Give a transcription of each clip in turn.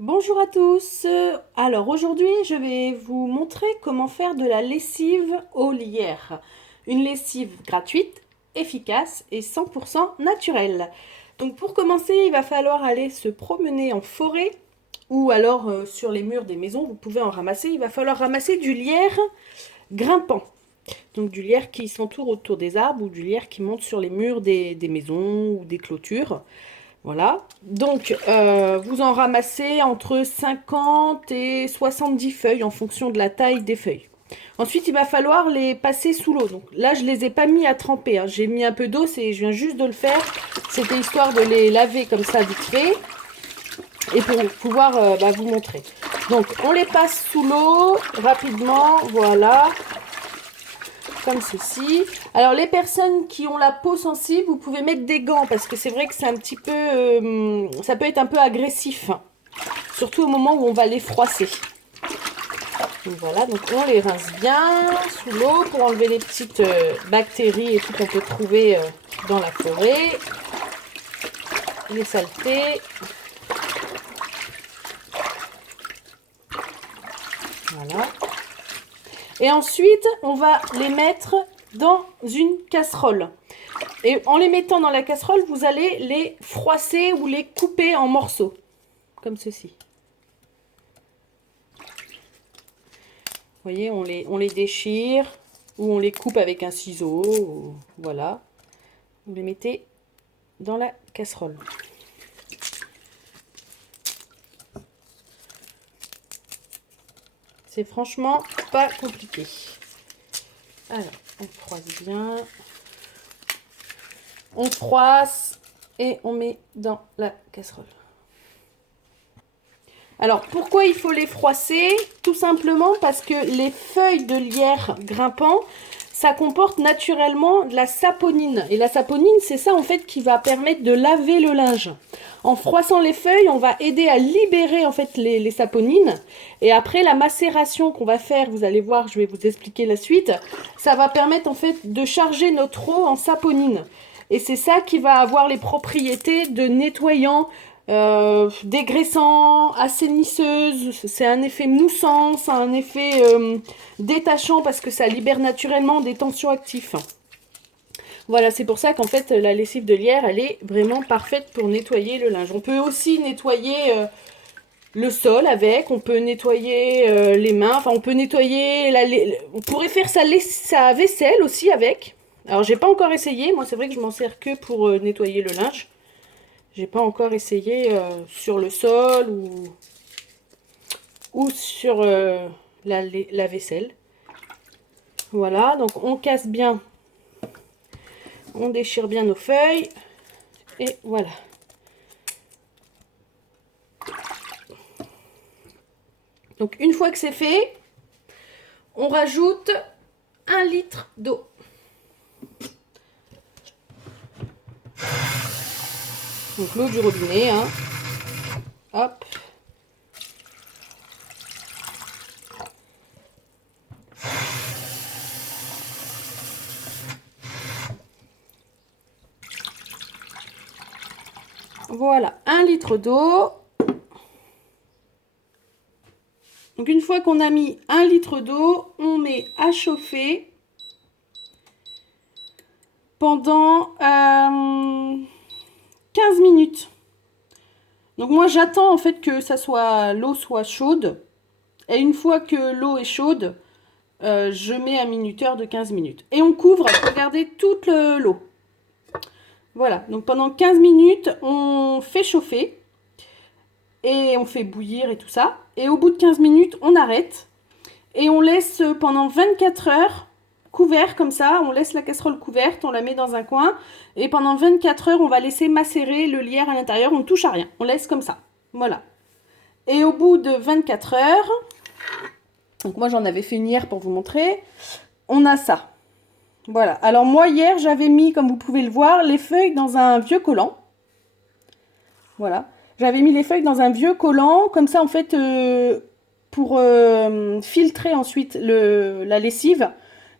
Bonjour à tous. Alors aujourd'hui, je vais vous montrer comment faire de la lessive au lierre. Une lessive gratuite, efficace et 100% naturelle. Donc pour commencer, il va falloir aller se promener en forêt ou alors sur les murs des maisons, vous pouvez en ramasser. Il va falloir ramasser du lierre grimpant. Donc du lierre qui s'entoure autour des arbres ou du lierre qui monte sur les murs des maisons ou des clôtures. Voilà. Donc, vous en ramassez entre 50 et 70 feuilles en fonction de la taille des feuilles. Ensuite, il va falloir les passer sous l'eau. Donc là, je les ai pas mis à tremper, hein. J'ai mis un peu d'eau, je viens juste de le faire. C'était histoire de les laver comme ça vite fait et pour pouvoir vous montrer. Donc, on les passe sous l'eau rapidement, voilà, comme ceci. Alors les personnes qui ont la peau sensible, vous pouvez mettre des gants parce que c'est vrai que c'est un petit peu, ça peut être un peu agressif, surtout au moment où on va les froisser. Donc voilà, donc on les rince bien sous l'eau pour enlever les petites bactéries et tout qu'on peut trouver dans la forêt, les saletés. Voilà. Et ensuite, on va les mettre dans une casserole. Et en les mettant dans la casserole, vous allez les froisser ou les couper en morceaux, comme ceci. Vous voyez, on les déchire ou on les coupe avec un ciseau. Voilà. Vous les mettez dans la casserole. C'est franchement pas compliqué. Alors, on froisse bien. On froisse et on met dans la casserole. Alors, pourquoi il faut les froisser? Tout simplement parce que les feuilles de lierre grimpant, ça comporte naturellement de la saponine. Et la saponine, c'est ça en fait qui va permettre de laver le linge. En froissant les feuilles, on va aider à libérer en fait les saponines. Et après la macération qu'on va faire, vous allez voir, je vais vous expliquer la suite, ça va permettre en fait de charger notre eau en saponine. Et c'est ça qui va avoir les propriétés de nettoyant, dégraissant, assainisseuse. C'est un effet moussant, c'est un effet détachant parce que ça libère naturellement des tensions actifs. Voilà, c'est pour ça qu'en fait la lessive de lierre, elle est vraiment parfaite pour nettoyer le linge. On peut aussi nettoyer le sol avec, on peut nettoyer les mains, enfin on peut nettoyer, on pourrait faire sa vaisselle aussi avec. Alors j'ai pas encore essayé, moi c'est vrai que je m'en sers que pour nettoyer le linge. J'ai pas encore essayé sur le sol ou sur la vaisselle. Voilà, donc on casse bien, on déchire bien nos feuilles et voilà. Donc une fois que c'est fait, on rajoute 1 litre d'eau. Donc l'eau du robinet, hein. Hop. Voilà, 1 litre d'eau. Donc une fois qu'on a mis 1 litre d'eau, on met à chauffer pendant 15 minutes. Donc moi j'attends en fait que l'eau soit chaude. Et une fois que l'eau est chaude, je mets un minuteur de 15 minutes. Et on couvre pour garder toute l'eau. Voilà, donc pendant 15 minutes, on fait chauffer. Et on fait bouillir et tout ça. Et au bout de 15 minutes, on arrête. Et on laisse pendant 24 heures couvert comme ça. On laisse la casserole couverte, on la met dans un coin. Et pendant 24 heures, on va laisser macérer le lierre à l'intérieur. On ne touche à rien. On laisse comme ça. Voilà. Et au bout de 24 heures, donc moi j'en avais fait une hier pour vous montrer, on a ça. Voilà. Alors moi hier, j'avais mis, comme vous pouvez le voir, les feuilles dans un vieux collant. Voilà. J'avais mis les feuilles dans un vieux collant, comme ça en fait, pour filtrer ensuite la lessive,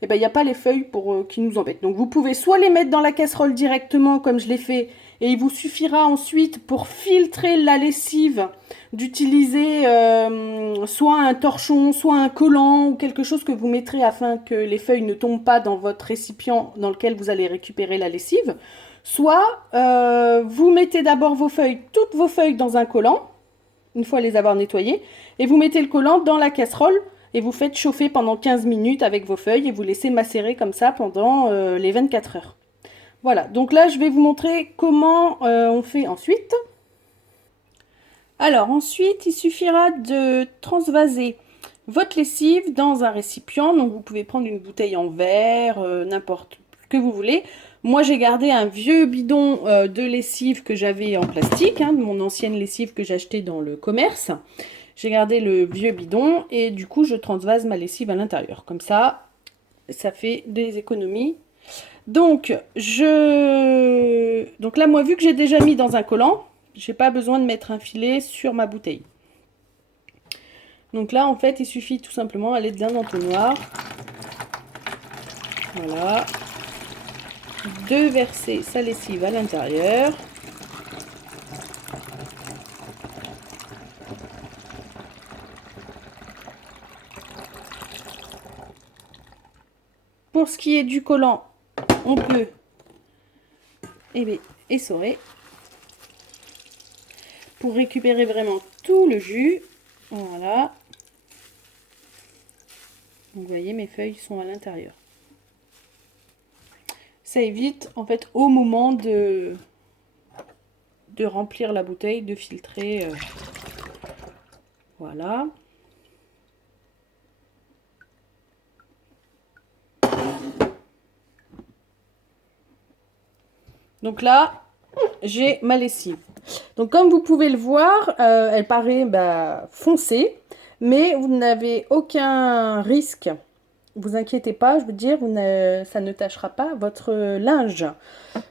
et ben il n'y a pas les feuilles qui nous embêtent. Donc vous pouvez soit les mettre dans la casserole directement comme je l'ai fait Et il vous suffira ensuite, pour filtrer la lessive, d'utiliser soit un torchon, soit un collant ou quelque chose que vous mettrez afin que les feuilles ne tombent pas dans votre récipient dans lequel vous allez récupérer la lessive. Soit vous mettez d'abord toutes vos feuilles dans un collant, une fois les avoir nettoyées, et vous mettez le collant dans la casserole et vous faites chauffer pendant 15 minutes avec vos feuilles et vous laissez macérer comme ça pendant les 24 heures. Voilà, donc là je vais vous montrer comment on fait ensuite. Alors ensuite, il suffira de transvaser votre lessive dans un récipient. Donc vous pouvez prendre une bouteille en verre, n'importe ce que vous voulez. Moi j'ai gardé un vieux bidon de lessive que j'avais en plastique, de mon ancienne lessive que j'achetais dans le commerce. J'ai gardé le vieux bidon et du coup je transvase ma lessive à l'intérieur. Comme ça fait des économies. Donc là moi vu que j'ai déjà mis dans un collant, j'ai pas besoin de mettre un filet sur ma bouteille. Donc là en fait il suffit tout simplement à l'aide d'un entonnoir, voilà, de verser sa lessive à l'intérieur. Pour ce qui est du collant, on peut essorer pour récupérer vraiment tout le jus. Voilà. Vous voyez, mes feuilles sont à l'intérieur. Ça évite en fait au moment de remplir la bouteille, de filtrer. Voilà. Donc là, j'ai ma lessive. Donc comme vous pouvez le voir, elle paraît foncée, mais vous n'avez aucun risque. Vous inquiétez pas, je veux dire, ça ne tachera pas votre linge.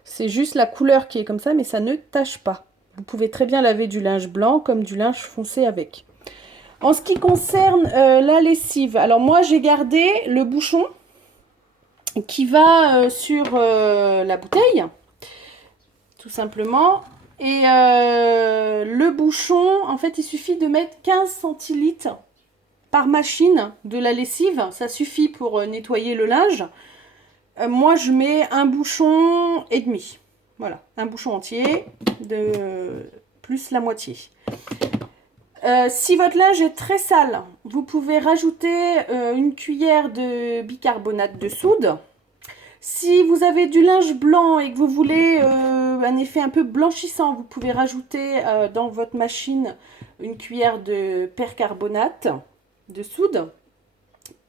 C'est juste la couleur qui est comme ça, mais ça ne tache pas. Vous pouvez très bien laver du linge blanc comme du linge foncé avec. En ce qui concerne la lessive, alors moi j'ai gardé le bouchon qui va sur la bouteille, tout simplement. Et le bouchon, en fait, il suffit de mettre 15 centilitres par machine de la lessive. Ça suffit pour nettoyer le linge. Moi, je mets un bouchon et demi. Voilà, un bouchon entier plus la moitié. Si votre linge est très sale, vous pouvez rajouter une cuillère de bicarbonate de soude. Si vous avez du linge blanc et que vous voulez un effet un peu blanchissant, vous pouvez rajouter dans votre machine une cuillère de percarbonate de soude.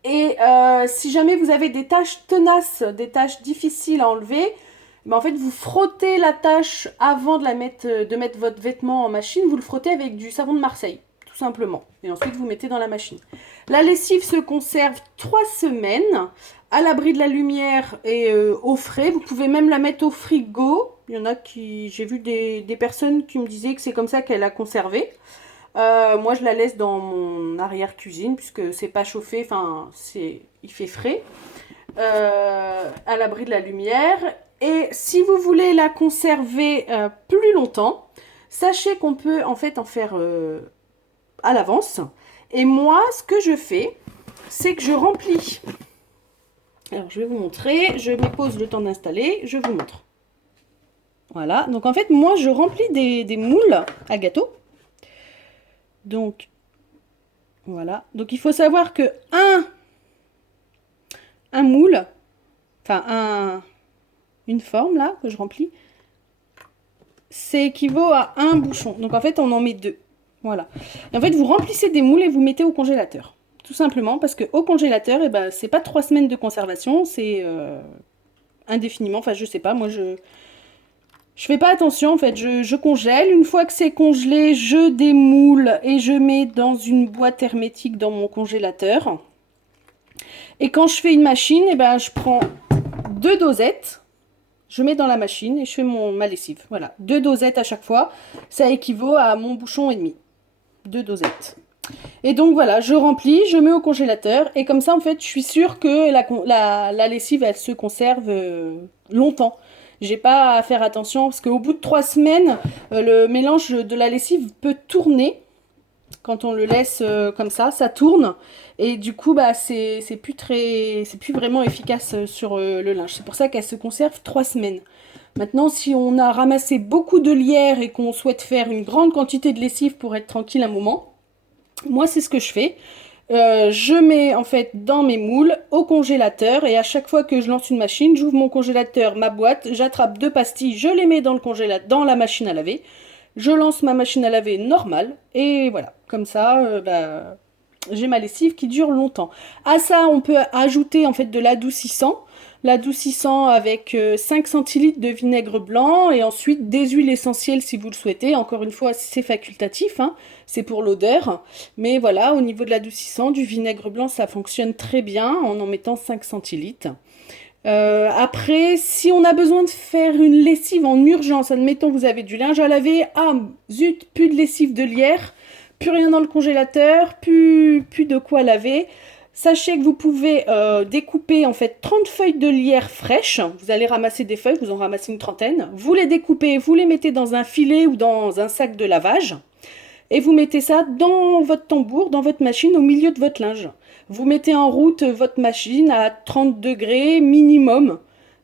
Et si jamais vous avez des taches tenaces, des taches difficiles à enlever, en fait vous frottez la tache avant de mettre votre vêtement en machine, vous le frottez avec du savon de Marseille, tout simplement. Et ensuite vous mettez dans la machine. La lessive se conserve 3 semaines. À l'abri de la lumière et au frais. Vous pouvez même la mettre au frigo. Il y en a j'ai vu des personnes qui me disaient que c'est comme ça qu'elle a conservé. Moi, je la laisse dans mon arrière-cuisine puisque c'est pas chauffé, enfin, il fait frais. À l'abri de la lumière. Et si vous voulez la conserver plus longtemps, sachez qu'on peut en fait en faire à l'avance. Et moi, ce que je fais, c'est que je remplis. Alors, je vais vous montrer. Je me pose le temps d'installer. Je vous montre. Voilà. Donc, en fait, moi, je remplis des moules à gâteau. Donc, voilà. Donc, il faut savoir que un moule, enfin, une forme, là, que je remplis, c'est équivaut à un bouchon. Donc, en fait, on en met 2. Voilà. Et en fait, vous remplissez des moules et vous mettez au congélateur. Tout simplement parce qu'au congélateur, c'est pas 3 semaines de conservation, c'est indéfiniment. Enfin, je sais pas, moi je fais pas attention, en fait, je congèle. Une fois que c'est congelé, je démoule et je mets dans une boîte hermétique dans mon congélateur. Et quand je fais une machine, je prends 2 dosettes, je mets dans la machine et je fais ma lessive. Voilà, 2 dosettes à chaque fois, ça équivaut à mon bouchon et demi. 2 dosettes. Et donc voilà, je remplis, je mets au congélateur et comme ça en fait je suis sûre que la lessive elle se conserve longtemps. J'ai pas à faire attention parce qu'au bout de 3 semaines, le mélange de la lessive peut tourner. Quand on le laisse comme ça tourne et du coup bah c'est plus vraiment efficace sur le linge. C'est pour ça qu'elle se conserve 3 semaines. Maintenant, si on a ramassé beaucoup de lierre et qu'on souhaite faire une grande quantité de lessive pour être tranquille un moment, moi c'est ce que je fais. Je mets en fait dans mes moules au congélateur et à chaque fois que je lance une machine, j'ouvre mon congélateur, ma boîte, j'attrape 2 pastilles, je les mets dans le dans la machine à laver. Je lance ma machine à laver normale et voilà, comme ça, j'ai ma lessive qui dure longtemps. À ça, on peut ajouter en fait de l'adoucissant avec 5 centilitres de vinaigre blanc et ensuite des huiles essentielles si vous le souhaitez. Encore une fois, c'est facultatif, hein, c'est pour l'odeur. Mais voilà, au niveau de l'adoucissant, du vinaigre blanc, ça fonctionne très bien en mettant 5 centilitres. Après, si on a besoin de faire une lessive en urgence, admettons vous avez du linge à laver, ah zut, plus de lessive de lierre, plus rien dans le congélateur, plus de quoi laver. Sachez que vous pouvez découper en fait 30 feuilles de lierre fraîches. Vous allez ramasser des feuilles, vous en ramassez une trentaine. Vous les découpez, vous les mettez dans un filet ou dans un sac de lavage. Et vous mettez ça dans votre tambour, dans votre machine, au milieu de votre linge. Vous mettez en route votre machine à 30 degrés minimum.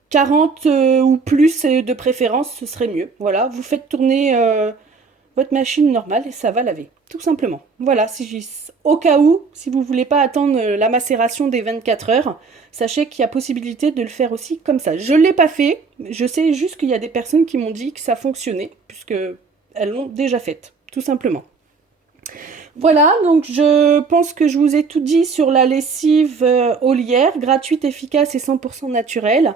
40 ou plus de préférence, ce serait mieux. Voilà, vous faites tourner votre machine normale et ça va laver, tout simplement. Voilà, au cas où, si vous voulez pas attendre la macération des 24 heures, sachez qu'il y a possibilité de le faire aussi comme ça. Je l'ai pas fait, je sais juste qu'il y a des personnes qui m'ont dit que ça fonctionnait, puisque elles l'ont déjà fait, tout simplement. Voilà, donc je pense que je vous ai tout dit sur la lessive au lierre, gratuite, efficace et 100% naturelle.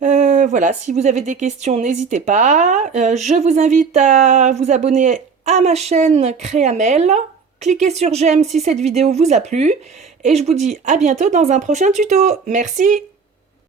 Voilà, si vous avez des questions, n'hésitez pas. Je vous invite à vous abonner à ma chaîne Créamel. Cliquez sur j'aime si cette vidéo vous a plu. Et je vous dis à bientôt dans un prochain tuto. Merci!